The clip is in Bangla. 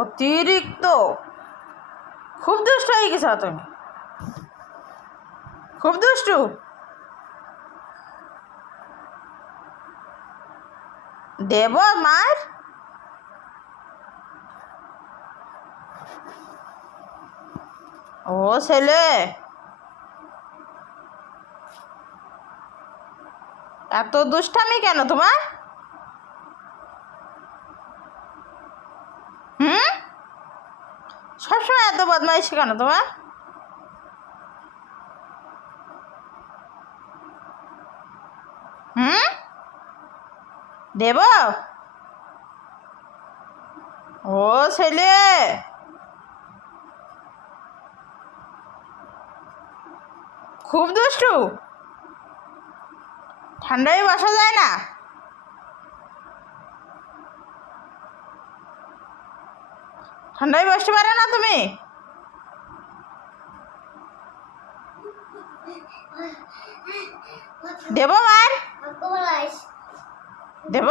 অতিরিক্ত। খুব দুষ্ট হয়ে গেছ তুমি। খুব দুষ্টু। দেব মার ও ছেলে। এত দুষ্টামি কেন তোমার হুম সবসময় এত বদমাইশি কেন তোমার? হুম? দেব? ও ছেলে! খুব দুষ্টু! ঠান্ডায় বসা যায় না? ঠান্ডায় বসতে পারে না তুমি? দেব মার? দেব?